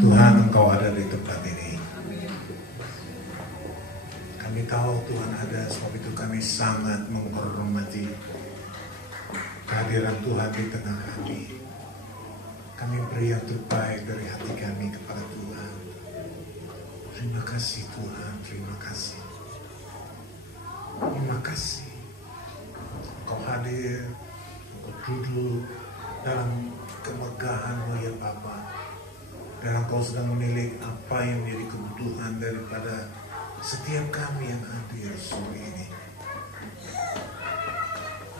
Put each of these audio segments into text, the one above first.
Tuhan, Engkau ada di tempat ini. Kami tahu Tuhan ada, sebab itu kami sangat menghormati kehadiran Tuhan di tengah kami. Kami beri yang terbaik dari hati kami kepada Tuhan. Terima kasih Tuhan, terima kasih. Terima kasih. Engkau hadir, Engkau duduk dalam kemegahan-Mu ya Bapa. Dan Engkau sedang menilik apa yang menjadi kebutuhan daripada setiap kami yang hadir sore ini.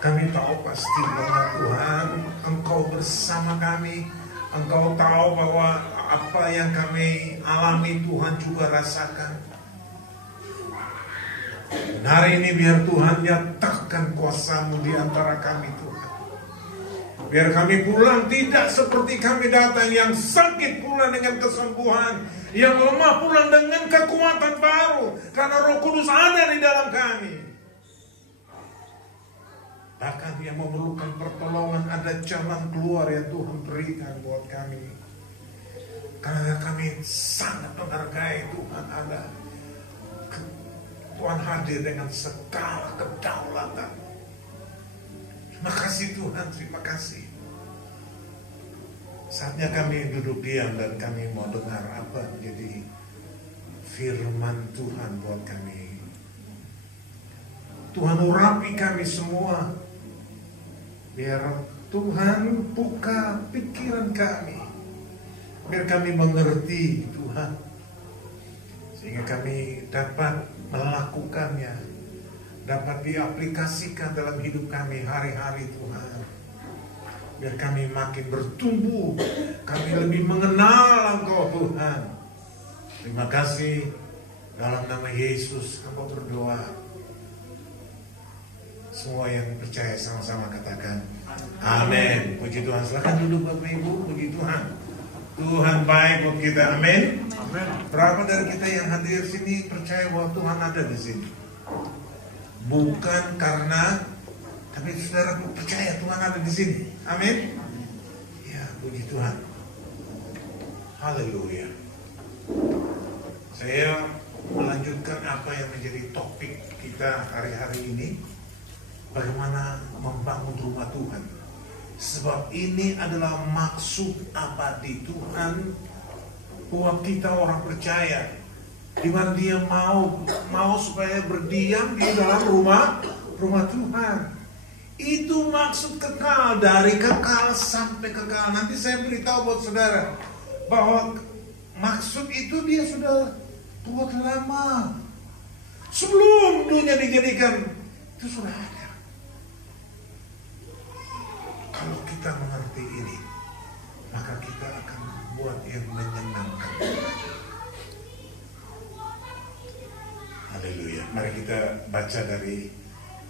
Kami tahu pasti bahwa Tuhan, Engkau bersama kami. Engkau tahu bahwa apa yang kami alami Tuhan juga rasakan. Dan hari ini biar Tuhan nyatakan kuasa-Mu di antara kami Tuhan. Biar kami pulang tidak seperti kami datang, yang sakit pulang dengan kesembuhan, yang lemah pulang dengan kekuatan baru, karena Roh Kudus ada di dalam kami. Bahkan yang memerlukan pertolongan, ada jalan keluar yang Tuhan berikan buat kami. Karena kami sangat menghargai Tuhan ada. Tuhan hadir dengan segala kedaulatan. Terima kasih Tuhan, terima kasih. Saatnya kami duduk diam dan kami mau dengar apa menjadi firman Tuhan buat kami. Tuhan urapi kami semua. Biar Tuhan buka pikiran kami. Biar kami mengerti Tuhan. Sehingga kami dapat melakukannya. Dapat diaplikasikan dalam hidup kami hari-hari Tuhan. Biar kami makin bertumbuh. Kami lebih mengenal Engkau Tuhan. Terima kasih. Dalam nama Yesus hamba berdoa. Semua yang percaya sama-sama katakan amin. Puji Tuhan. Silakan duduk Bapak Ibu. Puji Tuhan. Tuhan baik buat kita. Amin. Berapa dari kita yang hadir sini percaya bahwa Tuhan ada di sini? Bukan karena, tapi saudara percaya Tuhan ada di sini. Amin. Ya, puji Tuhan. Haleluya. Saya melanjutkan apa yang menjadi topik kita hari-hari ini. Bagaimana membangun rumah Tuhan. Sebab ini adalah maksud abadi Tuhan buat kita orang percaya. Di mana dia mau supaya berdiam di dalam rumah Tuhan. Itu maksud kekal, dari kekal sampai kekal. Nanti saya beritahu buat saudara bahwa maksud itu dia sudah buat lama. Sebelum dunia dijadikan, itu sudah ada. Kalau kita mengerti ini, maka kita akan buat yang menyenangkan. Haleluya. Mari kita baca dari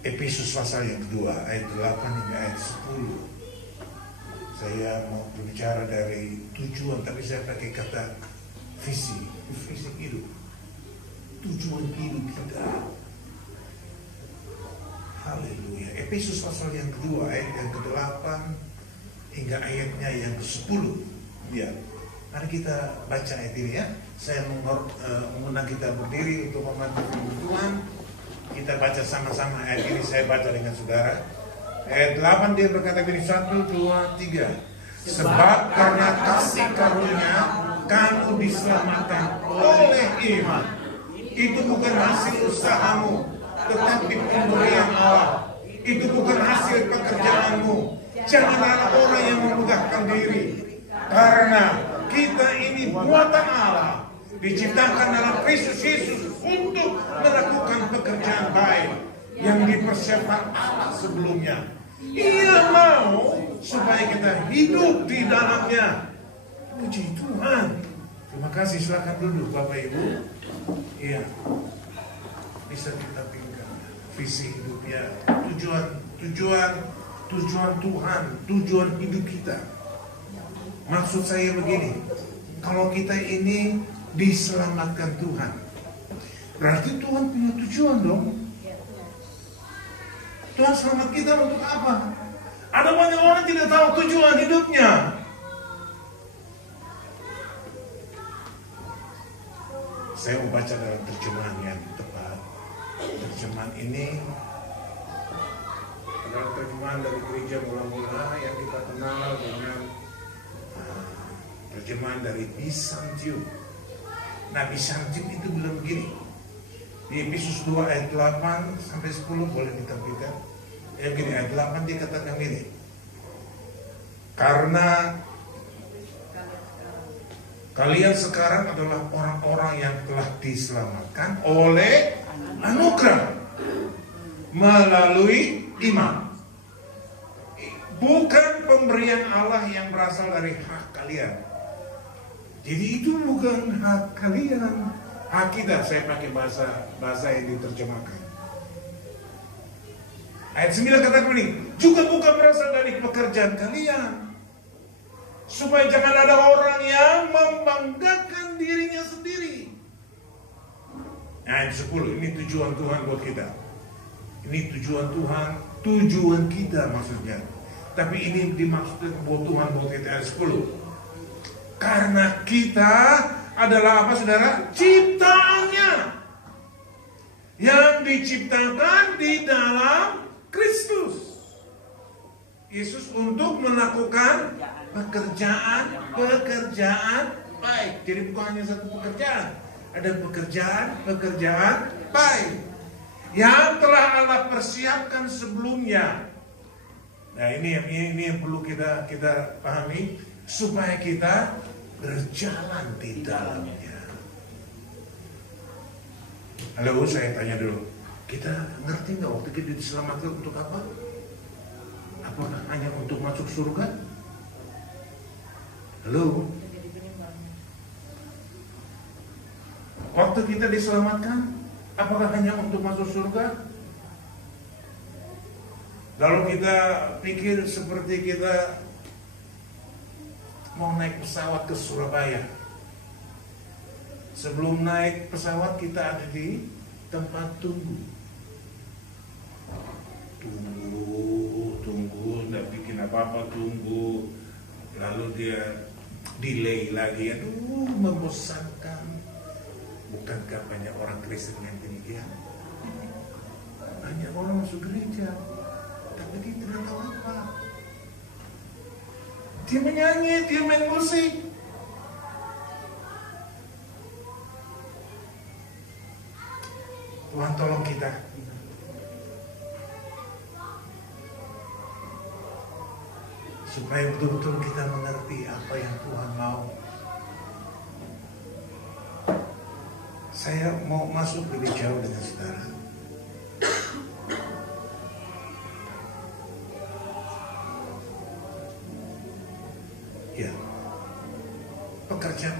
Efesus pasal yang kedua, ayat 8 hingga ayat 10. Saya mau berbicara dari tujuan, tapi saya pakai kata visi hidup. Tujuan hidup kita. Haleluya. Efesus pasal yang kedua, ayat yang ke-8 hingga ayatnya yang ke-10. Ya. Mari kita baca ayat ini ya. Saya mengundang kita berdiri untuk membantu Tuhan. Kita baca sama-sama ayat ini. Saya baca dengan saudara. Ayat 8 dia berkata begini, 1, 2, 3. Sebab karena kasih karunia kamu diselamatkan oleh iman. Itu bukan hasil usahamu, tetapi pemberian Allah. Itu bukan hasil pekerjaanmu. Janganlah orang yang memegahkan diri. Karena kita ini buatan Allah, diciptakan dalam Kristus Yesus untuk melakukan pekerjaan baik yang dipersiapkan Allah sebelumnya. Ia mau supaya kita hidup di dalamnya. Puji Tuhan. Terima kasih. Silakan duduk Bapak Ibu. Iya. Bisa kita tinggal visi hidupnya, tujuan Tuhan, tujuan hidup kita. Maksud saya begini, kalau kita ini diselamatkan Tuhan, berarti Tuhan punya tujuan dong. Tuhan selamat kita untuk apa? Ada banyak orang tidak tahu tujuan hidupnya. Saya mau baca dalam terjemahan yang tepat. Terjemahan ini adalah terjemahan dari gereja mula-mula yang kita kenal dengan terjemahan dari Byzantium. Nah, Byzantium itu bilang begini. Di Efesus 2 ayat 8 sampai 10 boleh diterbitkan. Begini, ayat 8 dia katakan gini. Karena kalian sekarang adalah orang-orang yang telah diselamatkan oleh anugerah melalui iman. Bukan pemberian Allah yang berasal dari hak kalian. Jadi itu bukan hak kalian. Hak kita, saya pakai bahasa yang diterjemahkan. Ayat 9 katakan ini, juga bukan berasal dari pekerjaan kalian. Supaya jangan ada orang yang membanggakan dirinya sendiri. Ayat 10, ini tujuan Tuhan buat kita. Ini tujuan Tuhan, tujuan kita maksudnya. Tapi ini dimaksudkan buat Tuhan buat kita. Ayat 10. Karena kita adalah apa saudara? Ciptaannya. Yang diciptakan di dalam Kristus. Yesus untuk melakukan pekerjaan baik. Jadi bukan hanya satu pekerjaan, ada pekerjaan baik yang telah Allah persiapkan sebelumnya. Nah, ini yang perlu kita pahami supaya kita berjalan di dalamnya. Halo, saya tanya dulu, kita ngerti nggak waktu kita diselamatkan untuk apa? Apakah hanya untuk masuk surga? Halo? Waktu kita diselamatkan, apakah hanya untuk masuk surga? Lalu kita pikir seperti kita mau naik pesawat ke Surabaya. Sebelum naik pesawat kita ada di tempat tunggu, nggak bikin apa-apa, tunggu. Lalu dia delay lagi, aduh membosankan. Bukankah banyak orang Kristen yang demikian? Banyak orang masuk gereja, tapi dia tidak tahu apa. Dia menyanyi, dia main musik. Tuhan tolong kita. Supaya betul-betul kita mengerti apa yang Tuhan mau. Saya mau masuk lebih jauh dengan saudara. Ya, pekerjaan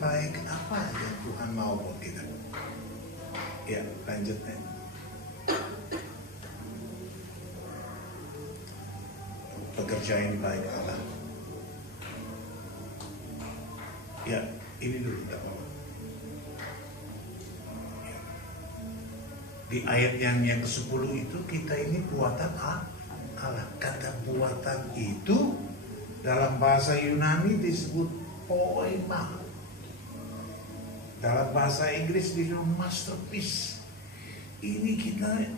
baik apa yang Tuhan mau buat kita? Ya, lanjutnya. Pekerjaan baik Allah. Ya, ini dulu tidak apa-apa. Ya. Di ayat yang ke-10 itu kita ini buatan Allah. Kata buatan itu dalam bahasa Yunani disebut poema. Dalam bahasa Inggris disebut masterpiece. Ini kita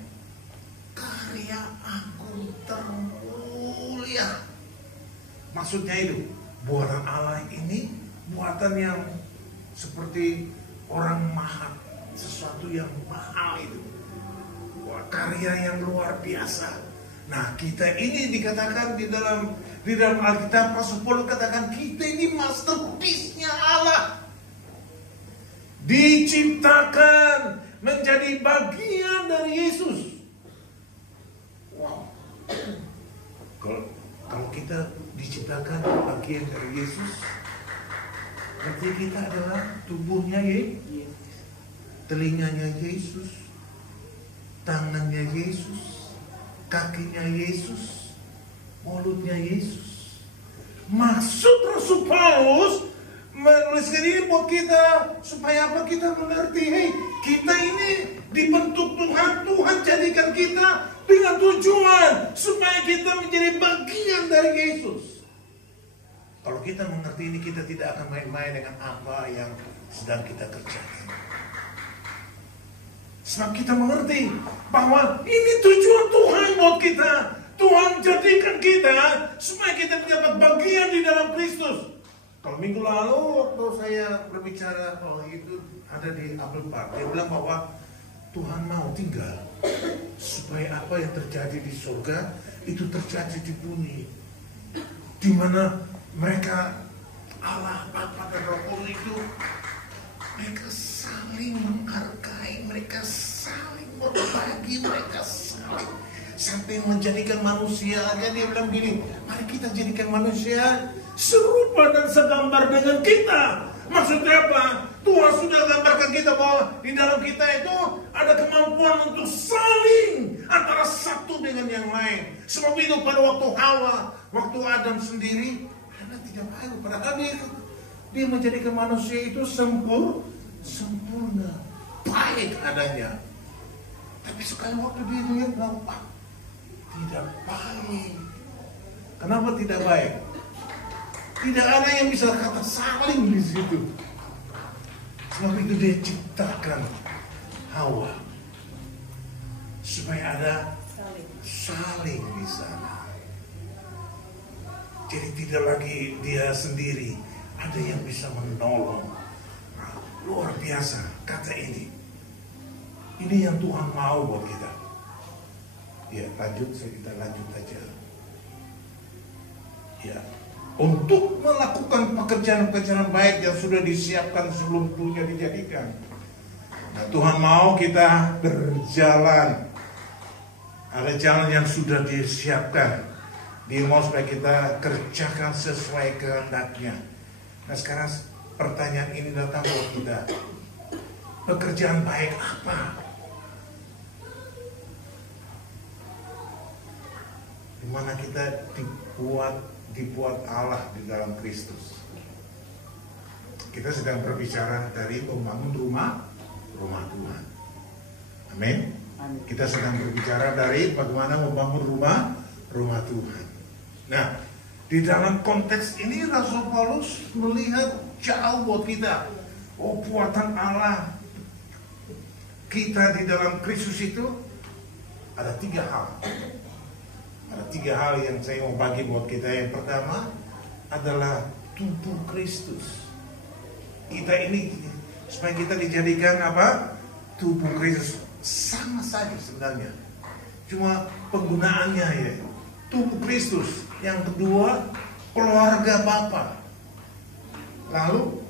karya agung termulia. Maksudnya itu, buatan Allah ini buatan yang seperti orang mahal, sesuatu yang mahal itu. Karya yang luar biasa. Nah, kita ini dikatakan di dalam Alkitab Rasul Paulus katakan kita ini masterpiece-nya Allah. Diciptakan menjadi bagian dari Yesus. Wow. Kalau kita diciptakan bagian dari Yesus, berarti kita adalah tubuhnya Yesus, telinganya Yesus, tangannya Yesus, kakinya Yesus, mulutnya Yesus. Maksud Rasul Paulus menuliskan ini buat kita supaya apa? Kita mengerti, kita ini dibentuk Tuhan jadikan kita dengan tujuan supaya kita menjadi bagian dari Yesus. Kalau kita mengerti ini, kita tidak akan main-main dengan apa yang sedang kita kerjakan. Sebab kita mengerti bahwa ini tujuan Tuhan buat kita. Tuhan jadikan kita supaya kita mendapat bagian di dalam Kristus. Kalau minggu lalu waktu saya berbicara, itu ada di Apple Park, dia bilang bahwa Tuhan mau tinggal supaya apa yang terjadi di surga itu terjadi di bumi, di mana mereka Allah, Bapa dan Roh Kudus itu mereka saling menghargai, mereka saling berbagi, mereka saling sampai menjadikan manusia. Dia bilang gini, mari kita jadikan manusia serupa dan segambar dengan kita. Maksudnya apa? Tuhan sudah gambarkan kita bahwa di dalam kita itu ada kemampuan untuk saling antara satu dengan yang lain. Sebab itu pada waktu Hawa, waktu Adam sendiri, Adam tidak baik. Padahal dia menjadikan manusia itu sempurna, baik adanya. Tapi sekali waktu dia lihat, nampak tidak baik. Kenapa tidak baik? Tidak ada yang bisa kata saling di situ. Sebab itu dia ciptakan Hawa supaya ada saling di sana. Jadi tidak lagi dia sendiri, ada yang bisa menolong. Nah, luar biasa kata ini. Ini yang Tuhan mau buat kita. Ya, kita lanjut aja. Ya, untuk melakukan pekerjaan-pekerjaan baik yang sudah disiapkan sebelum dunia dijadikan. Nah, Tuhan mau kita berjalan. Ada jalan yang sudah disiapkan. Dia mau supaya kita kerjakan sesuai kehendaknya. Nah, sekarang pertanyaan ini datang buat kita. Pekerjaan baik apa? Di mana kita dibuat Allah di dalam Kristus. Kita sedang berbicara dari membangun rumah Tuhan. Amin. Kita sedang berbicara dari bagaimana membangun rumah Tuhan. Nah, di dalam konteks ini Rasul Paulus melihat jauh buat kita. Oh, buatan Allah kita di dalam Kristus itu ada 3 hal. Ada 3 hal yang saya mau bagi buat kita. Yang pertama adalah tubuh Kristus. Kita ini supaya kita dijadikan apa? Tubuh Kristus. Sama saja sebenarnya. Cuma penggunaannya ya. Tubuh Kristus. Yang kedua, keluarga Bapa. Lalu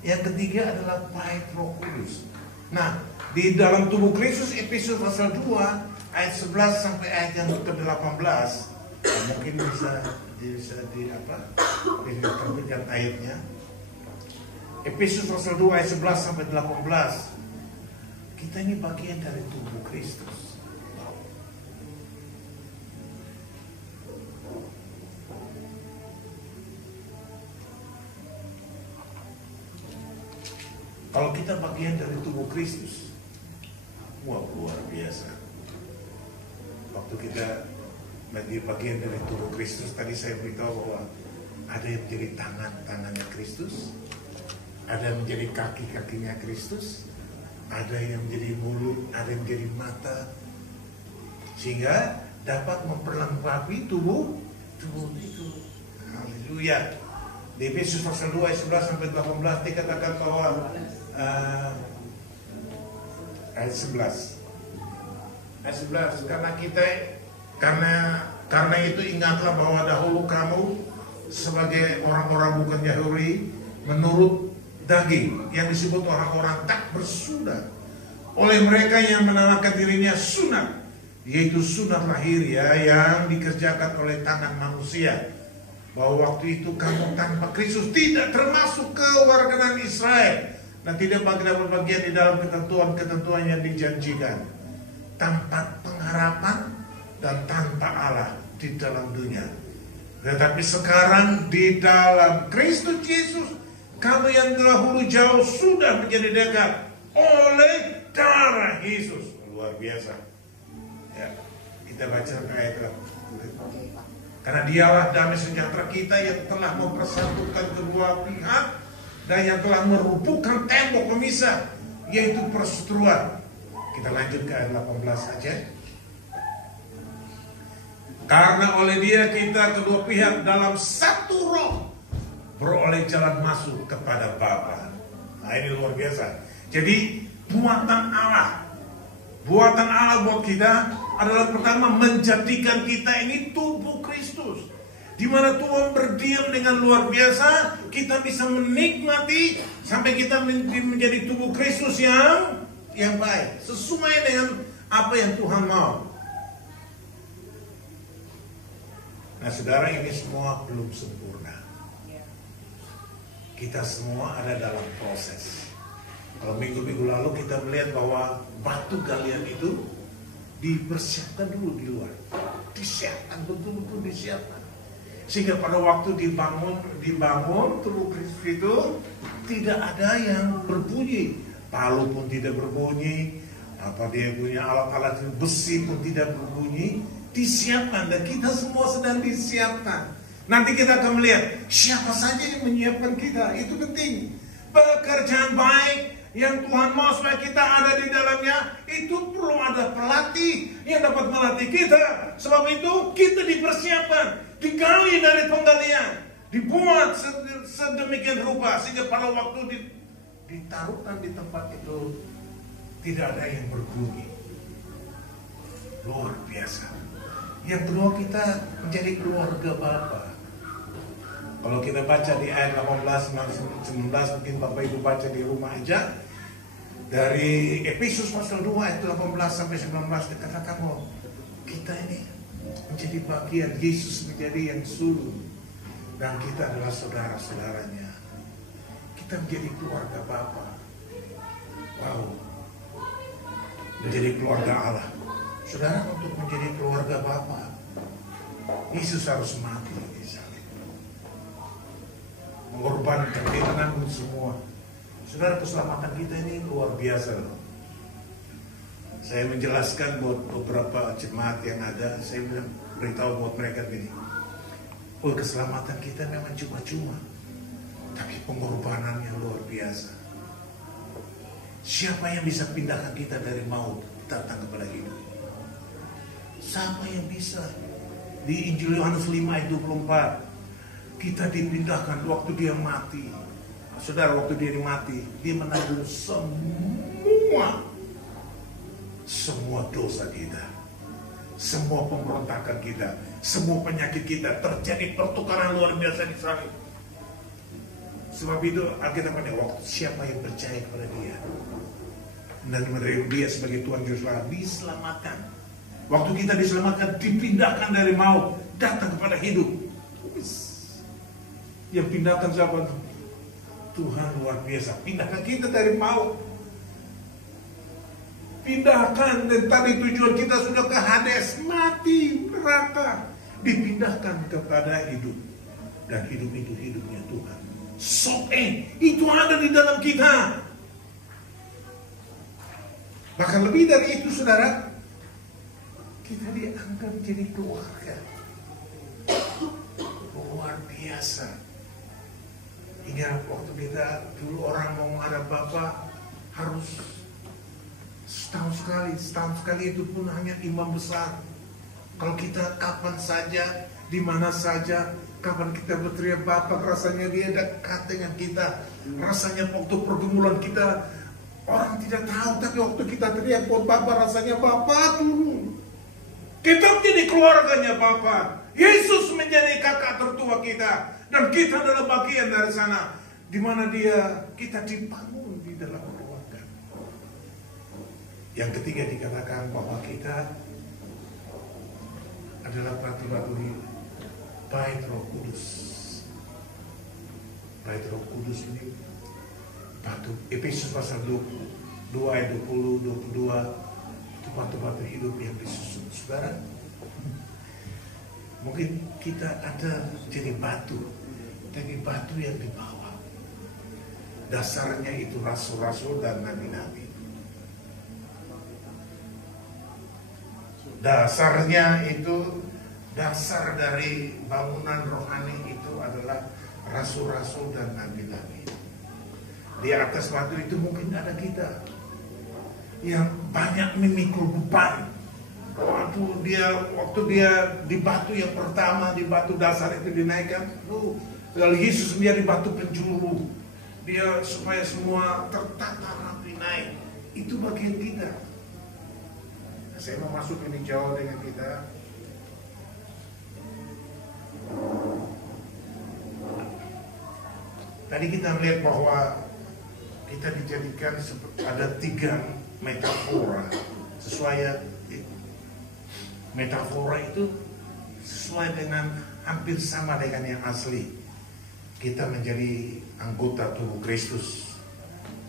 yang ketiga adalah bait Roh Kudus. Nah, di dalam tubuh Kristus, Efesus pasal 2 ayat 11 sampai ayat yang ke-18, mungkin bisa diterbitkan ayatnya. Efesus pasal 2 ayat 11 sampai 18. Kita ini bagian dari tubuh Kristus. Kalau kita bagian dari tubuh Kristus, wow, luar biasa. Waktu kita menjadi bagian dari tubuh Kristus, tadi saya beritahu bahwa ada yang menjadi tangannya Kristus, ada yang menjadi kaki-kakinya Kristus, ada yang menjadi mulut, ada yang menjadi mata, sehingga dapat memperlengkapi tubuh itu. Haleluya. Di Efesus pasal 2 ayat 11 sampai 18 dikatakan bahwa ayat 11 karena itu ingatlah bahwa dahulu kamu sebagai orang-orang bukan Yahudi menurut daging yang disebut orang-orang tak bersunat oleh mereka yang menamakan dirinya sunat, yaitu sunat lahir ya, yang dikerjakan oleh tangan manusia. Bahwa waktu itu kamu tanpa Kristus tidak termasuk kewarganegaraan Israel dan tidak berbagian di dalam ketentuan-ketentuan yang dijanjikan, tanpa pengharapan dan tanpa Allah di dalam dunia. Tetapi sekarang di dalam Kristus Yesus, kamu yang dahulu jauh sudah menjadi dekat oleh darah Yesus. Luar biasa. Ya, kita baca ayat Karena dialah damai sejahtera kita yang telah mempersatukan kedua pihak dan yang telah merubuhkan tembok pemisah, yaitu perseteruan. Kita lanjut ke ayat 18 saja. Karena oleh dia kita kedua pihak dalam satu roh beroleh jalan masuk kepada Bapa. Nah, ini luar biasa. Jadi buatan Allah buat kita adalah pertama menjadikan kita ini tubuh Kristus, di mana Tuhan berdiam dengan luar biasa. Kita bisa menikmati sampai kita menjadi tubuh Kristus yang baik, sesuai dengan apa yang Tuhan mau. Nah, saudara, ini semua belum sempurna. Kita semua ada dalam proses. Kalau minggu-minggu lalu kita melihat bahwa batu galian itu dipersiapkan dulu di luar. Disiapkan, betul-betul disiapkan. Sehingga pada waktu dibangun tubuh Kristus itu tidak ada yang berbunyi. Palu pun tidak berbunyi. Dia punya alat-alat besi pun tidak berbunyi. Disiapkan, dan kita semua sedang disiapkan. Nanti kita akan melihat siapa saja yang menyiapkan kita. Itu penting. Pekerjaan baik yang Tuhan mau supaya kita ada di dalamnya, itu perlu ada pelatih yang dapat melatih kita. Sebab itu kita dipersiapkan, digali dari penggalian, dibuat sedemikian rupa sehingga pada waktu ditaruhkan di tempat itu tidak ada yang berbunyi. Luar biasa. Yang kedua, kita menjadi keluarga Bapa. Kalau kita baca di ayat 18, 19, mungkin Bapak Ibu baca di rumah aja. Dari Efesus pasal 2 ayat 18 sampai 19 dikatakan bahwa kita ini menjadi bagian, Yesus menjadi yang sulung, dan kita adalah saudara-saudaranya. Kita menjadi keluarga Bapa. Wow. Menjadi keluarga Allah. Saudara, untuk menjadi keluarga Bapa, Yesus harus mati di salib, mengorbankan, dia menanggung semua. Saudara, keselamatan kita ini luar biasa loh. Saya menjelaskan buat beberapa jemaat yang ada, saya beritahu buat mereka begini, keselamatan kita memang cuma-cuma, tapi pengorbanan yang luar biasa. Siapa yang bisa pindahkan kita dari maut datang kepada hidup? Siapa yang bisa? Di Injil Yohanes 5 ayat 24, kita dipindahkan waktu dia mati. Saudara, waktu dia mati, dia menanggung semua dosa kita, semua pemberontakan kita, semua penyakit kita. Terjadi pertukaran luar biasa di salib. Sebab itu Alkitab pada waktu siapa yang percaya kepada dia dan menerima dia sebagai Tuhan Yesus diselamatkan. Waktu kita diselamatkan, dipindahkan dari maut, datang kepada hidup. Yang pindahkan siapa? Tuhan luar biasa. Pindahkan kita dari maut. Pindahkan, dan tadi tujuan kita sudah ke Hades, mati, neraka. Dipindahkan kepada hidup. Dan hidup itu hidupnya Tuhan. Itu ada di dalam kita. Bahkan lebih dari itu, saudara, kita dianggap jadi keluarga. Luar biasa. Hingga waktu kita dulu orang mau menghadap Bapa harus setahun sekali itu pun hanya imam besar. Kalau kita kapan saja, di mana saja, kapan kita berteriak Bapa, rasanya dia dekat dengan kita. Rasanya waktu pergumulan kita orang tidak tahu, tapi waktu kita teriak buat Bapa, rasanya Bapa turun. Kita menjadi keluarganya Bapa. Yesus menjadi kakak tertua kita, dan kita adalah bagian dari sana, di mana kita dibangun di dalam keluarga. Yang ketiga dikatakan bahwa kita adalah batu-batu bait Roh Kudus. Bait Roh Kudus ini batu. Efesus pasal 2 ayat 20, 22, itu batu-batu hidup yang disusun. Saudara, mungkin kita ada jadi batu, tapi batu yang dibawa. Dasarnya itu rasul-rasul dan nabi-nabi. Dasarnya itu dasar dari bangunan rohani itu adalah rasul-rasul dan nabi-nabi. Di atas batu itu mungkin ada kita yang banyak memikul beban. Waktu dia di batu yang pertama, di batu dasar itu dinaikkan, lalu Yesus menjadi batu penjuru. Dia supaya semua tertata rapi naik. Itu bagian kita. Nah, saya mau masuk ini jauh dengan kita. Tadi kita melihat bahwa kita dijadikan ada 3 metafora. Metafora itu sesuai dengan, hampir sama dengan yang asli. Kita menjadi anggota tubuh Kristus.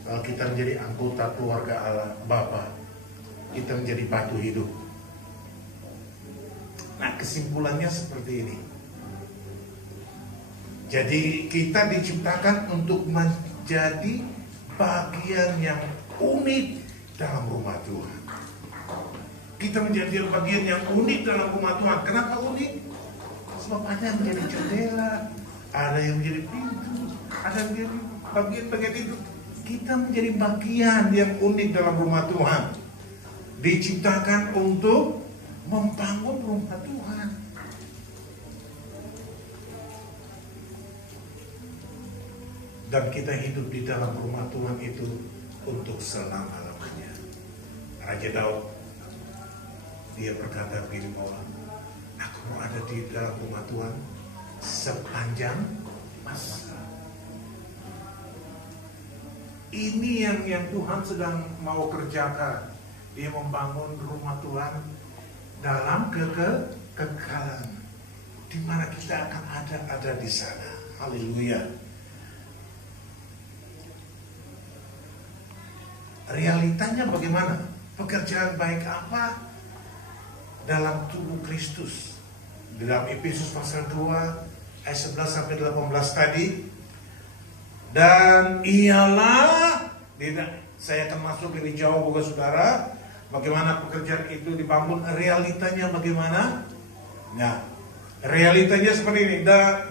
Kalau kita menjadi anggota keluarga Allah Bapa, kita menjadi batu hidup. Nah, kesimpulannya seperti ini. Jadi kita diciptakan untuk menjadi bagian yang unik dalam rumah Tuhan. Kita menjadi bagian yang unik dalam rumah Tuhan. Kenapa unik? Sebab ada yang menjadi jendela, ada yang menjadi pintu, ada yang menjadi bagian-bagian itu. Kita menjadi bagian yang unik dalam rumah Tuhan. Diciptakan untuk membangun rumah Tuhan. Dan kita hidup di dalam rumah Tuhan itu untuk selama-lamanya. Raja Daud, dia berkata begini bahwa aku mau ada di dalam rumah Tuhan sepanjang masa. Ini yang Tuhan sedang mau kerjakan. Dia membangun rumah Tuhan dalam kekekalan, di mana kita akan ada di sana. Haleluya. Realitanya bagaimana? Pekerjaan baik apa dalam tubuh Kristus? Di dalam Efesus pasal 2 ayat 11 sampai 18 tadi. Dan ialah, saya akan masuk ini jauh bukan saudara, bagaimana pekerjaan itu dibangun, realitanya bagaimana? Nah, realitanya seperti ini.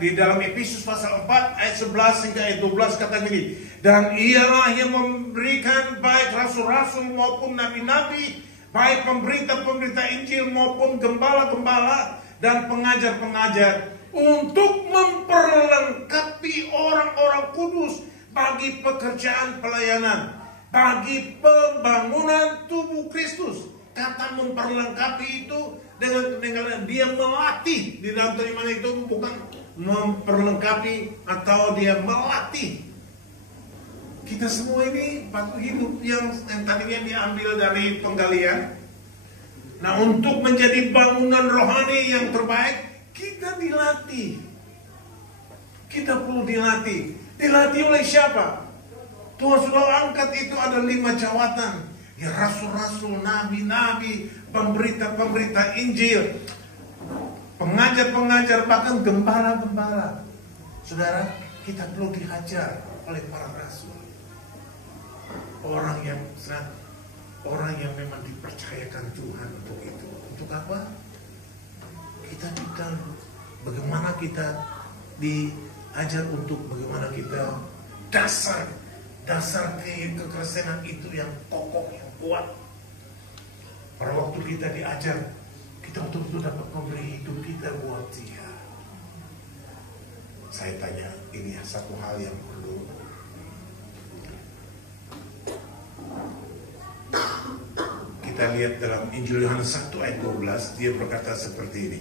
Di dalam Efesus pasal 4 ayat 11 hingga ayat 12 kata gini. Dan ialah yang memberikan baik rasul-rasul maupun nabi-nabi, baik pemberita-pemberita Injil maupun gembala-gembala dan pengajar-pengajar, untuk memperlengkapi orang-orang kudus bagi pekerjaan pelayanan, bagi pembangunan tubuh Kristus. Kata memperlengkapi itu dengan dia melatih. Di dalam terjemahan itu bukan memperlengkapi atau dia melatih. Kita semua ini batu hidup yang tadinya diambil dari penggalian. Nah, untuk menjadi bangunan rohani yang terbaik, kita dilatih. Kita perlu dilatih. Dilatih oleh siapa? Tuhan sudah angkat itu ada 5 jawatan. Ya, rasul-rasul, nabi-nabi, pemberita-pemberita Injil, pengajar-pengajar, bahkan gembala-gembala. Saudara, kita perlu dihajar oleh para rasul. Orang yang memang dipercayakan Tuhan untuk itu. Untuk apa? Kita bagaimana kita diajar untuk bagaimana kita dasar kekristenan itu yang kokoh, yang kuat. Pada waktu kita diajar, kita betul-betul dapat memberi hidup kita buat Dia. Saya tanya, ini satu hal yang perlu kita lihat dalam Injil Yohanes 1 ayat 12. Dia berkata seperti ini.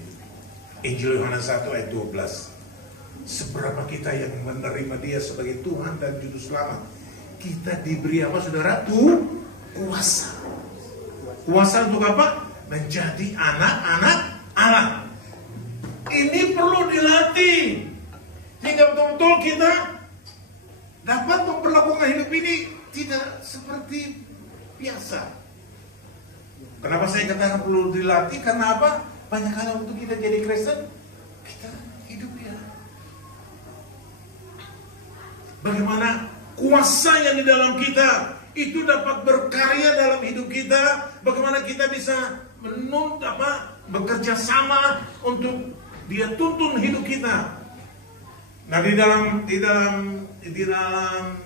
Injil Yohanes 1 ayat 12. Seberapa kita yang menerima Dia sebagai Tuhan dan Juru Selamat, kita diberi apa saudara? Kuasa. Kuasa untuk apa? Menjadi anak-anak Allah. Ini perlu dilatih, sehingga betul-betul kita dapat memperlakukan hidup ini tidak seperti biasa. Kenapa saya katakan perlu dilatih? Karena apa? Banyak hal untuk kita jadi Kristen, kita hidup ya. Bagaimana kuasa yang di dalam kita itu dapat berkarya dalam hidup kita? Bagaimana kita bisa bekerja sama untuk dia tuntun hidup kita. Nah, di dalam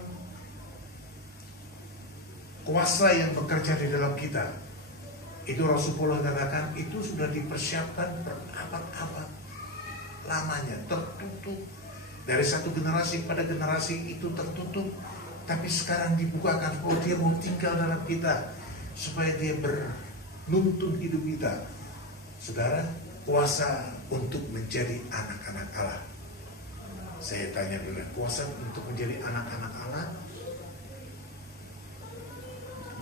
kuasa yang bekerja di dalam kita, itu Rasul Paulus katakan itu sudah dipersiapkan berabad-abad lamanya, tertutup. Dari satu generasi pada generasi itu tertutup, tapi sekarang dibukakan. Oh, dia mau tinggal dalam kita supaya dia menuntun hidup kita. Saudara, kuasa untuk menjadi anak-anak Allah. Saya tanya dulu, kuasa untuk menjadi anak-anak Allah,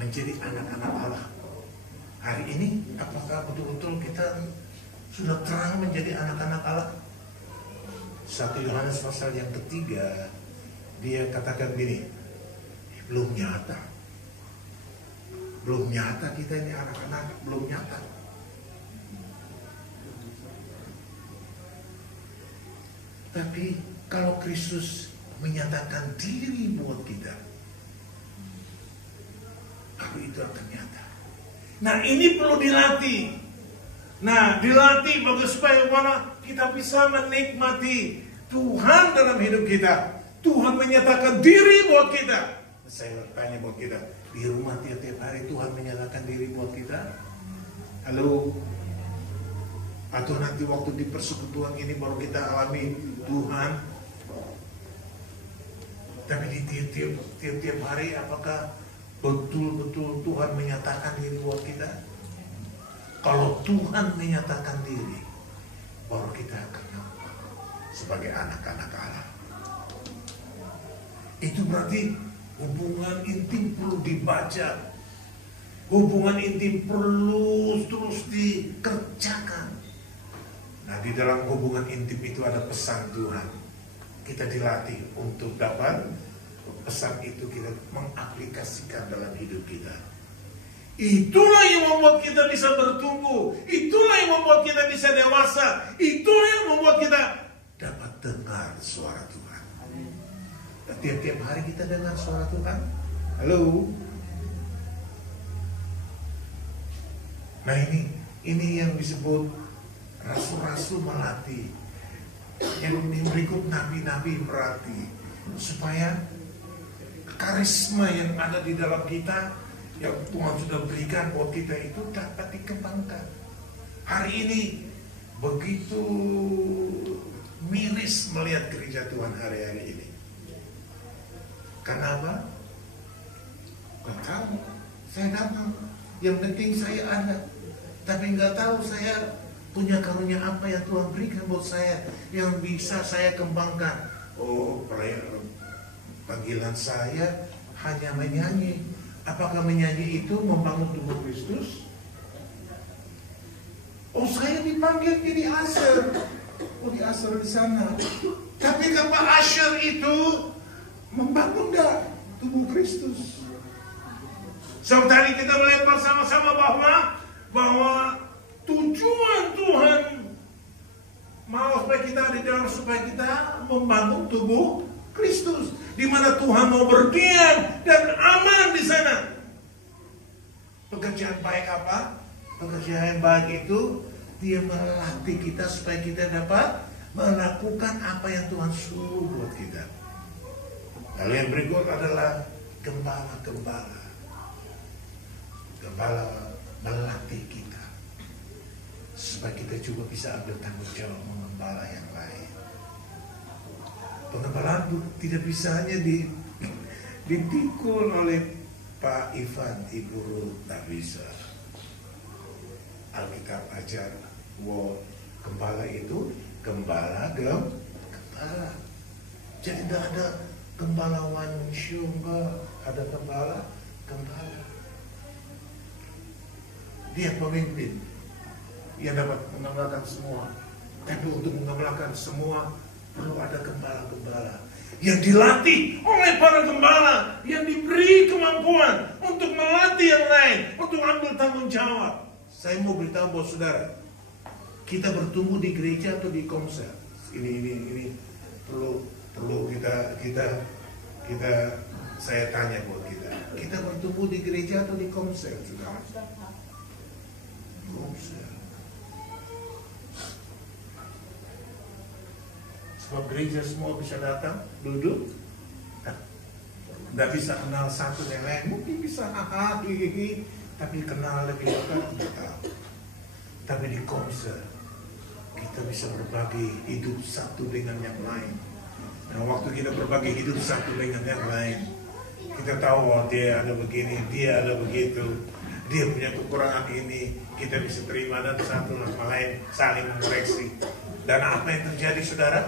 menjadi anak-anak Allah hari ini, apakah betul-betul kita sudah terang menjadi anak-anak Allah? 1 Yohanes pasal yang ketiga, dia katakan gini, belum nyata kita ini anak-anak, belum nyata. Tapi kalau Kristus menyatakan diri buat kita, baru itu akan nyata. Nah, ini perlu dilatih. Nah, dilatih supaya kita bisa menikmati Tuhan dalam hidup kita. Tuhan menyatakan diri buat kita. Saya tanya buat kita, di rumah tiap-tiap hari Tuhan menyatakan diri buat kita? Halo? Atau nanti waktu di persekutuan ini baru kita alami Tuhan? Tapi di tiap-tiap hari apakah betul-betul Tuhan menyatakan diri buat kita? Kalau Tuhan menyatakan diri, baru kita akan nampak sebagai anak-anak Allah. Itu berarti hubungan intim perlu dibaca. Hubungan intim perlu terus dikerjakan. Nah, di dalam hubungan intim itu ada pesan Tuhan. Kita dilatih untuk dapat pesan itu kita mengaplikasikan dalam hidup kita. Itulah yang membuat kita bisa bertumbuh. Itulah yang membuat kita bisa dewasa. Itulah yang membuat kita dapat dengar suara Tuhan. Dan tiap-tiap hari kita dengar suara Tuhan. Halo? Nah, ini yang disebut rasul-rasul melatih. Yang berikut nabi-nabi melatih. Supaya karisma yang ada di dalam kita, yang Tuhan sudah berikan buat kita itu dapat dikembangkan. Hari ini begitu miris melihat gereja Tuhan hari-hari ini. Kenapa? Gak tahu. Saya datang, yang penting saya ada, tapi gak tahu saya punya karunia apa yang Tuhan berikan buat saya yang bisa saya kembangkan. Oh, panggilan saya hanya menyanyi. Apakah menyanyi itu membangun tubuh Kristus? Oh, saya dipanggil jadi usher. Oh, di usher di sana. Tapi apa usher itu membangun gak tubuh Kristus? So, tadi kita melihat bersama-sama bahwa tujuan Tuhan mau supaya kita di dalam, supaya kita membangun tubuh Kristus, di mana Tuhan mau berdiam dan aman di sana. Pekerjaan baik apa? Pekerjaan baik itu dia melatih kita supaya kita dapat melakukan apa yang Tuhan suruh buat kita. Lalu yang berikut adalah gembala-gembala. Gembala melatih kita supaya kita juga bisa ambil tanggung jawab mengembala yang lain. Pengembalaan tidak bisa hanya dipikul oleh Pak Ivan, Ibu Ruth, tak bisa. Alkitab ajar bahwa gembala itu gembala. Jadi tidak ada gembala manusia, enggak ada gembala. Dia pemimpin yang dapat mengembalakan semua. Tapi untuk mengembalakan semua perlu ada gembala-gembala yang dilatih oleh para gembala, yang diberi kemampuan untuk melatih yang lain, untuk ambil tanggung jawab. Saya mau beritahu buat saudara, kita bertumbuh di gereja atau di komsel? Ini perlu kita saya tanya buat kita bertumbuh di gereja atau di komsel, saudara? Komsel. Sebab gereja semua bisa datang, duduk, nggak bisa kenal satu yang lain. Mungkin bisa haha, hihihi, tapi kenal lebih dekat nggak tahu. Tapi di konser kita bisa berbagi hidup satu dengan yang lain. Nah, waktu kita berbagi hidup satu dengan yang lain, kita tahu oh, dia ada begini, dia ada begitu, dia punya kekurangan ini, kita bisa terima dan satu sama lain saling mengoreksi. Dan apa yang terjadi, saudara?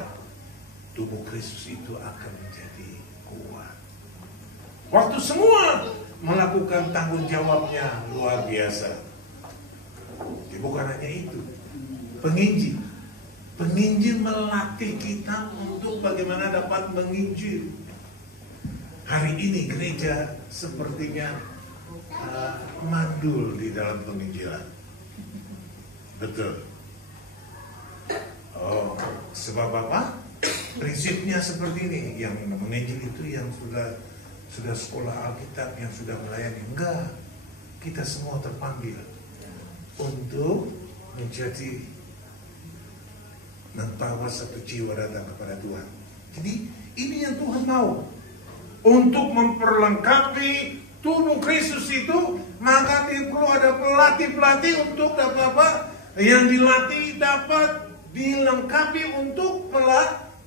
Tubuh Kristus itu akan menjadi kuat. Waktu semua melakukan tanggung jawabnya luar biasa. Jadi bukan hanya itu, penginjil. Penginjil melatih kita untuk bagaimana dapat menginjil. Hari ini gereja sepertinya mandul di dalam penginjilan. Betul. Oh, sebab apa? Prinsipnya seperti ini. Yang menginjil itu yang sudah sekolah Alkitab, yang sudah melayani. Enggak. Kita semua terpanggil untuk menjadi membawa satu jiwa datang kepada Tuhan. Jadi ini yang Tuhan mau. Untuk memperlengkapi tubuh Kristus itu, maka perlu ada pelatih-pelatih untuk dapat apa? Yang dilatih dapat dilengkapi untuk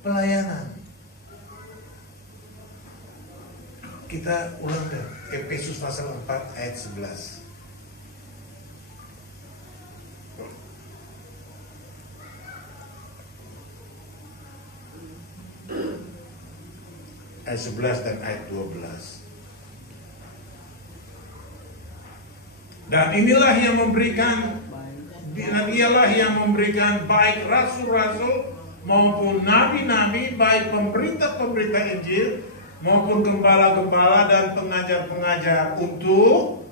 pelayanan. Kita ulang deh, Efesus pasal 4 ayat 11. Ayat 11 dan ayat 12. Dan inilah yang memberikan, dan ialah yang memberikan baik rasul-rasul maupun nabi-nabi, baik pemberita-pemberita Injil maupun gembala-gembala dan pengajar-pengajar untuk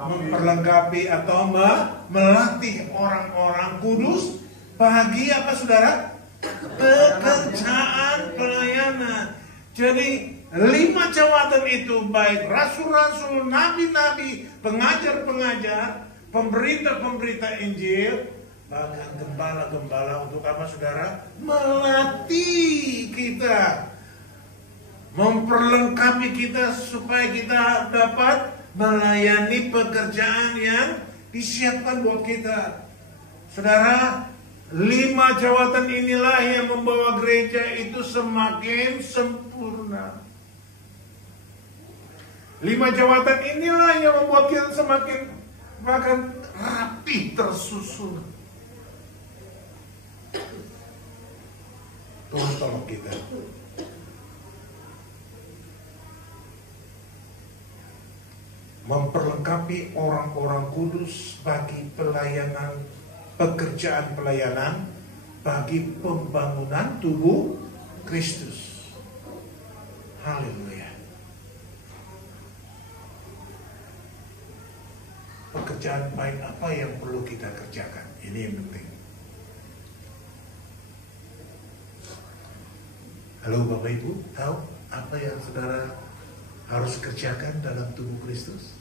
memperlengkapi atau melatih orang-orang kudus bagi apa, saudara? Pekerjaan pelayanan. Jadi 5 jawatan itu, baik rasul-rasul, nabi-nabi, pengajar-pengajar, pemberita-pemberita Injil, bahkan gembala-gembala untuk apa, saudara? Melatih kita, memperlengkapi kita supaya kita dapat melayani pekerjaan yang disiapkan buat kita. Saudara, 5 jawatan inilah yang membawa gereja itu semakin sempurna. 5 jawatan inilah yang membuat kita semakin bahkan rapi, tersusun. Tuhan tolong kita. Memperlengkapi orang-orang kudus bagi pelayanan, pekerjaan pelayanan, bagi pembangunan tubuh Kristus. Haleluya. Pekerjaan baik apa yang perlu kita kerjakan? Ini yang penting. Halo Bapak Ibu, tahu apa yang saudara harus kerjakan dalam tubuh Kristus?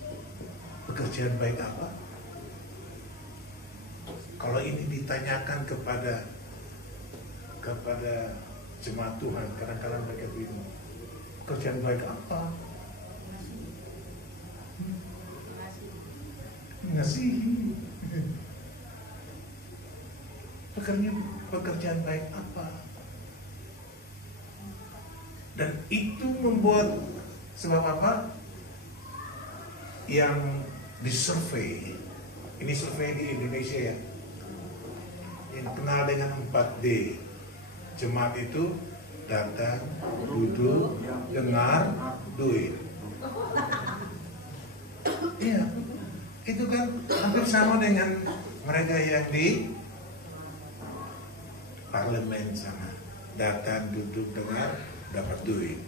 Pekerjaan baik apa? Kalau ini ditanyakan kepada jemaat Tuhan, kadang-kadang mereka bingung. Pekerjaan baik apa? Ngasihi. Pekerjaan baik apa? Dan itu membuat, sebab apa? Yang disurvey, ini survei di Indonesia ya, yang kenal dengan 4D. Jemaat itu datang, duduk, dengar, duit. Iya, itu kan hampir sama dengan mereka yang di parlemen sana. Datang, duduk, dengar, dapat duit.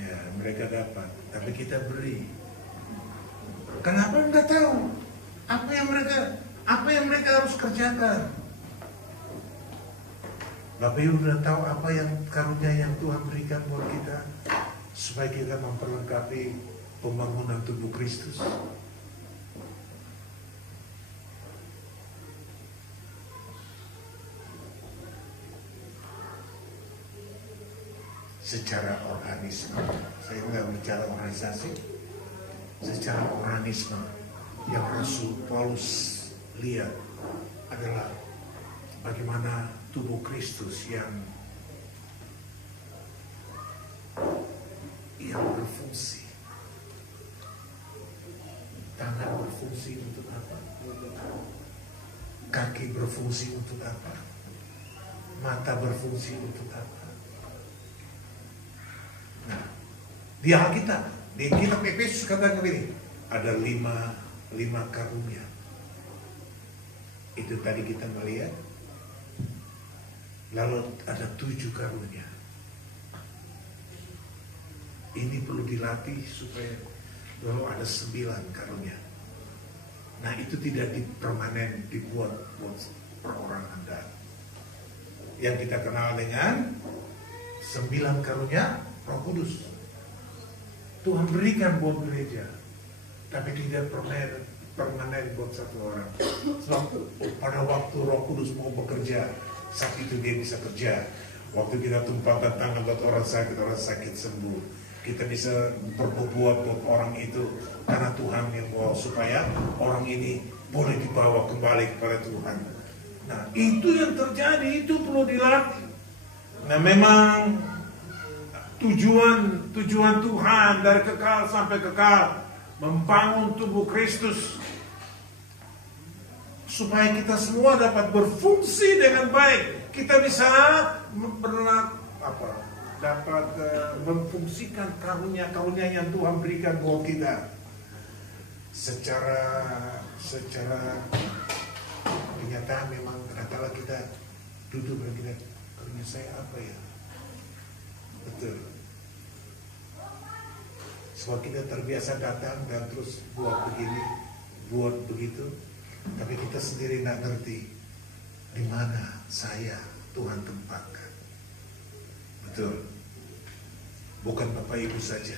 Ya, mereka dapat, tapi kita beri. Kenapa enggak tahu apa yang mereka harus kerjakan? Bapak Ibu sudah tahu apa yang karunia yang Tuhan berikan buat kita supaya kita memperlengkapi pembangunan tubuh Kristus. secara organisme. Saya nggak bicara organisasi, secara organisme yang Rasul Paulus lihat adalah bagaimana tubuh Kristus yang berfungsi. Tangan berfungsi untuk apa? Kaki berfungsi untuk apa? Mata berfungsi untuk apa? Nah, di Alkitab, di kitab Efesus katakan begini, ada lima karunia. Itu tadi kita melihat. Lalu ada 7 karunia. Ini perlu dilatih supaya lalu ada 9 karunia. Nah, itu tidak dipermanen dibuat buat perorangan dan yang kita kenal dengan 9 karunia Roh Kudus. Tuhan berikan buat gereja, tapi tidak permanen buat satu orang. Sebab pada waktu Roh Kudus mau bekerja, saat itu dia bisa kerja. Waktu kita tumpahkan tangan buat orang sakit sembuh. Kita bisa berbuat buat orang itu karena Tuhan yang bawa supaya orang ini boleh dibawa kembali kepada Tuhan. Nah, itu yang terjadi, itu perlu dilatih. Nah, memang tujuan Tuhan dari kekal sampai kekal membangun tubuh Kristus supaya kita semua dapat berfungsi dengan baik. Kita bisa dapat memfungsikan karunia yang Tuhan berikan buat kita secara kenyataan. Memang kadang-kadang kita duduk dan kita, karunia saya apa ya? Betul. Sebab kita terbiasa datang dan terus buat begini, buat begitu, tapi kita sendiri nggak ngerti di mana saya Tuhan tempatkan. Betul. Bukan Bapak Ibu saja,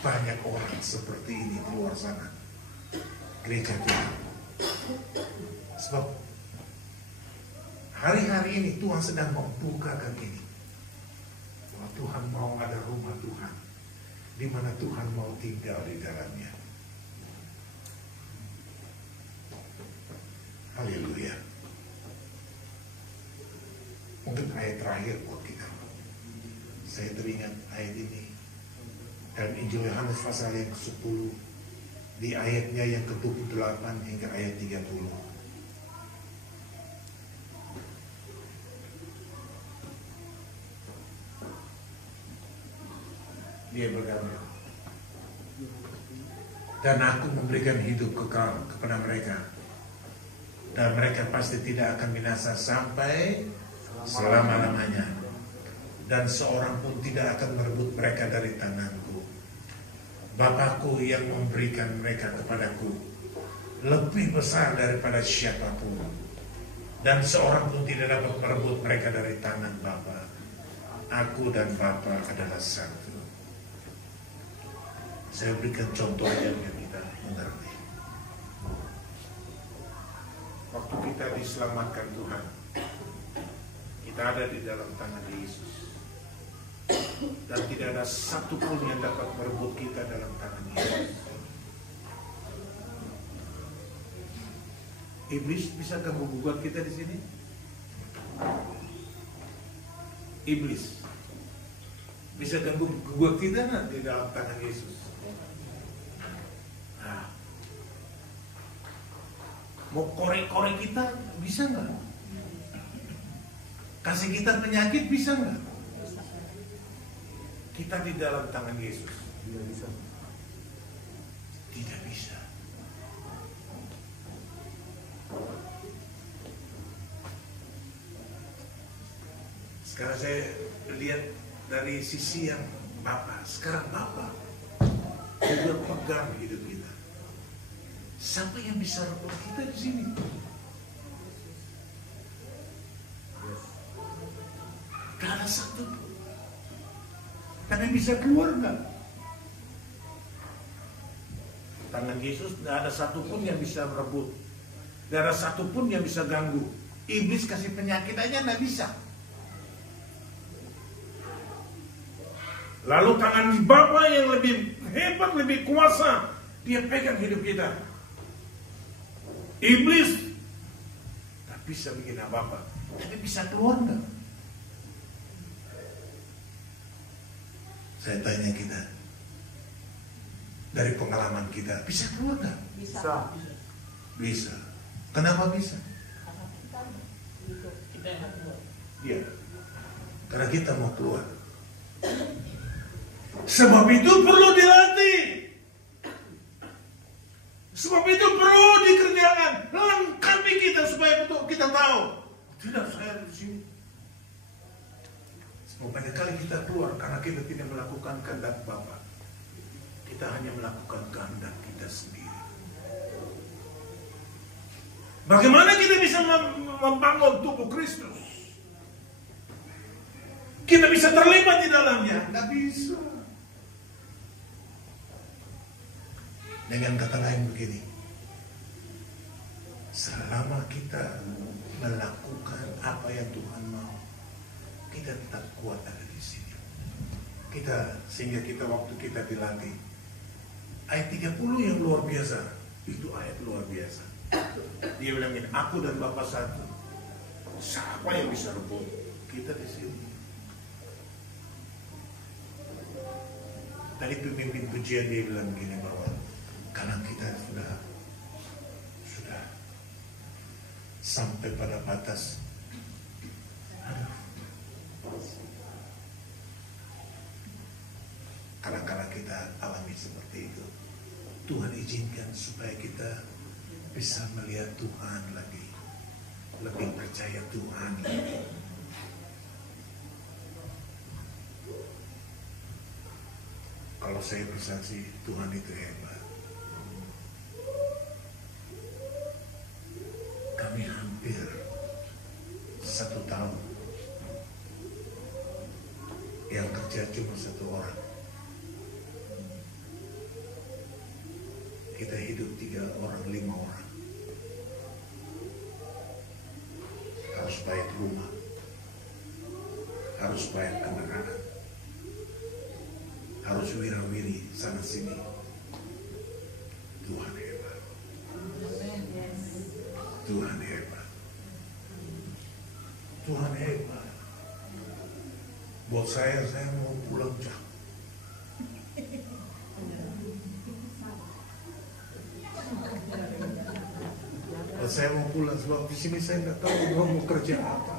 banyak orang seperti ini di luar sana, gereja Tuhan. Sebab hari-hari ini Tuhan sedang membukakan ini, bahwa Tuhan mau ada rumah Tuhan, di mana Tuhan mau tinggal di dalamnya. Haleluya. Mungkin ayat terakhir buat kita. Saya teringat ayat ini dan Injil Yohanes pasal yang ke-10 di ayatnya yang ke-28 hingga ayat 30. Dia berkata, dan aku memberikan hidup kekal kepada mereka, dan mereka pasti tidak akan binasa sampai selama-lamanya. Dan seorang pun tidak akan merebut mereka dari tanganku. Bapakku yang memberikan mereka kepadaku lebih besar daripada siapapun, dan seorang pun tidak dapat merebut mereka dari tangan Bapa. Aku dan Bapa adalah satu. Saya berikan contoh yang kita mengerti. Waktu kita diselamatkan Tuhan, kita ada di dalam tangan Yesus. Dan tidak ada satupun yang dapat merebut kita dalam tangan Yesus. Iblis bisa ganggu gugat kita di sini? Iblis bisa ganggu gugat kita di dalam tangan Yesus. Nah, mau korek-korek kita bisa nggak? Kasih kita penyakit bisa nggak? Kita di dalam tangan Yesus. Tidak bisa. Tidak bisa. Sekarang saya lihat dari sisi yang Bapak. Sekarang Bapak juga pegang hidup kita. Siapa yang bisa rebut kita di sini? Gak ada satu pun. Karena bisa keluar nggak? Tangan Yesus nggak ada satupun yang bisa merebut, nggak ada satupun yang bisa ganggu. Iblis kasih penyakit aja nggak bisa. Lalu tangan Bapa yang lebih hebat, lebih kuasa, dia pegang hidup kita. Iblis tak bisa bikin apa-apa, tapi bisa keluar nggak? Saya tanya kita, dari pengalaman kita, bisa keluar nggak? Bisa. Bisa. Kenapa bisa? Kita yang keluar. Iya. Karena kita mau keluar. Sebab itu perlu dilatih. Sebab itu perlu dikerjakan. Lengkapi kita supaya betul kita tahu. Tidak, saya di sini. Sebab banyak kali kita keluar karena kita tidak melakukan kehendak Bapa. Kita hanya melakukan kehendak kita sendiri. Bagaimana kita bisa membangun tubuh Kristus? Kita bisa terlibat di dalamnya? Tidak bisa. Dengan kata lain begini, selama kita melakukan apa yang Tuhan mau, kita tetap kuat ada di sini. Sehingga kita waktu kita dilatih, ayat 30 yang luar biasa, itu ayat luar biasa. Dia bilang ini, aku dan Bapa satu. Siapa yang bisa rebut? Kita di sini. Tadi pemimpin pujian dia bilang begini bahwa karena kita sudah sampai pada batas, kadang-kadang kita alami seperti itu. Tuhan izinkan supaya kita bisa melihat Tuhan lagi, lebih percaya Tuhan lagi. Kalau saya bersaksi, Tuhan itu hebat. Kami hampir 1 tahun yang kerja cuma 1 orang. Kita hidup 3 orang, 5 orang. Harus bayar rumah, harus bayar kendaraan, harus wira-wiri sana sini. Tuhan hebat. Tuhan hebat. Tuhan hebat. Buat saya mau pulang jauh. Saya mau pulang sebab di sini saya nggak tahu mau kerja apa.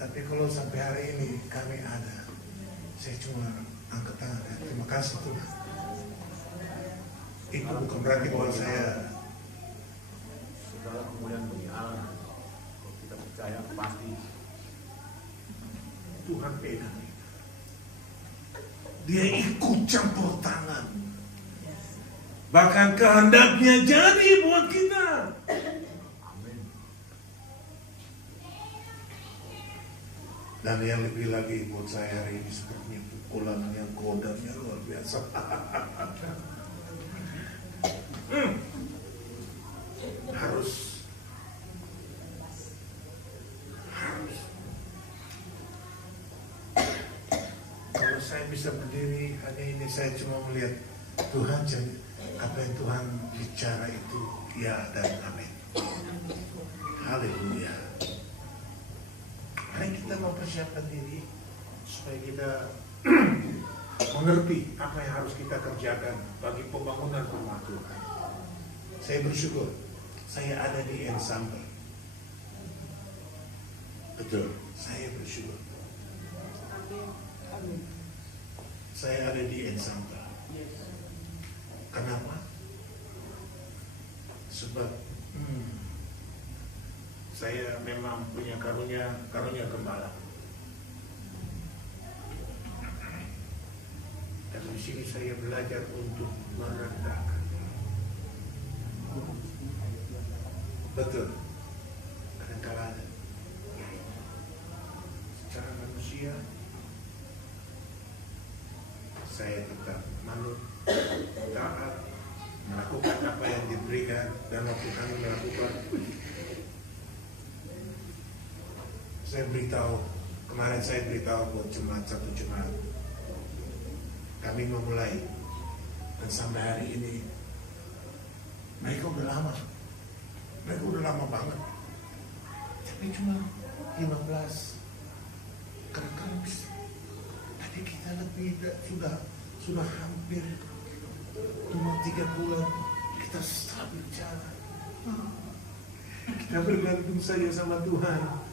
Tapi kalau sampai hari ini kami ada, saya cuma angkat tangan. Terima kasih Tuhan. Itu bukan berarti bahwa saya. Saudara kemudian bagi Allah, kalau kita percaya pasti Tuhan pegang. Dia ikut campur tangan. Bahkan kehendaknya jadi buat kita. amin. Dan yang lebih lagi buat saya hari ini sepertinya pukulan yang godamnya luar biasa. Harus kalau saya bisa berdiri hanya ini, saya cuma melihat Tuhan, apa yang Tuhan bicara itu ya dan amin. Haleluya. Mari kita mempersiapkan diri supaya kita mengerti apa yang harus kita kerjakan bagi pembangunan rumah Tuhan. Saya bersyukur saya ada di Ensemble. Betul, saya bersyukur. Saya ada di Ensemble. Kenapa? Sebab saya memang punya karunia gembala. Dan di sini saya belajar untuk merendahkan. Betul. Kadang-kadang secara manusia saya tetap manut, taat, melakukan apa yang diberikan, dan waktu kami melakukan Saya beritahu, kemarin saya beritahu buat jemaat satu jemaat. Kami memulai, dan sampai hari ini mereka udah lama banget. Tapi cuma 15 kerekams. Tapi kita lebih sudah hampir cuma 3 bulan kita start bicara. Kita bergantung saja sama Tuhan.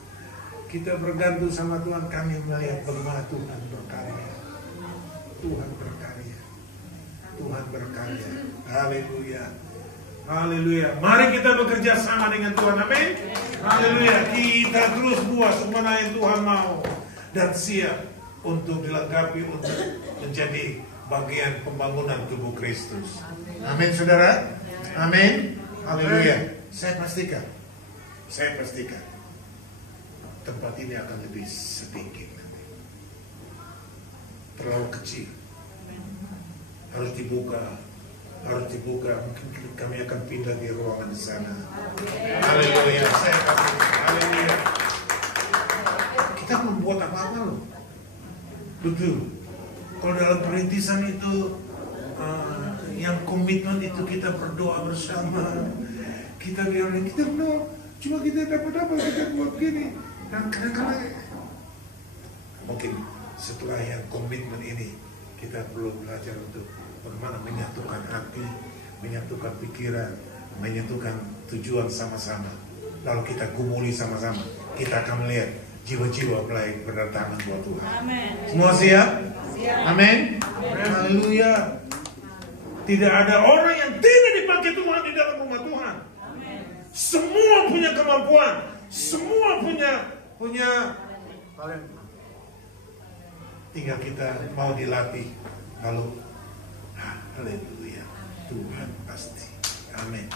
Kita bergantung sama Tuhan. Kami melihat bagaimana Tuhan berkarya. Tuhan berkarya. Tuhan berkarya. Haleluya. Haleluya. Mari kita bekerja sama dengan Tuhan. Amin. Haleluya. Kita terus buat semua yang Tuhan mau dan siap untuk dilengkapi untuk menjadi bagian pembangunan tubuh Kristus. Amin, saudara. Amin. Haleluya. Saya pastikan tempat ini akan lebih sedikit nanti. Terlalu kecil. Harus dibuka. Mungkin kami akan pindah di ruangan di sana. Haleluya. Saya pastikan. Haleluya. Kita membuat apa-apa loh. Betul. Kalau dalam perintisan itu yang komitmen itu kita berdoa bersama. Kita bilang kita berdoa, cuma kita dapat apa kita buat gini. Dan kadang-kadang mungkin setelah yang komitmen ini kita perlu belajar untuk bagaimana menyatukan hati, menyatukan pikiran, menyatukan tujuan sama-sama. Lalu kita gumuli sama-sama. Kita akan melihat jiwa-jiwa mulai berdatangan buat Tuhan. Amen. Semua siap? Amin. Haleluya. Tidak ada orang yang tidak dipakai Tuhan di dalam rumah Tuhan. Amen. Semua punya kemampuan, semua punya talenta. Tinggal kita mau dilatih. Lalu haleluya. Tuhan pasti. Amin.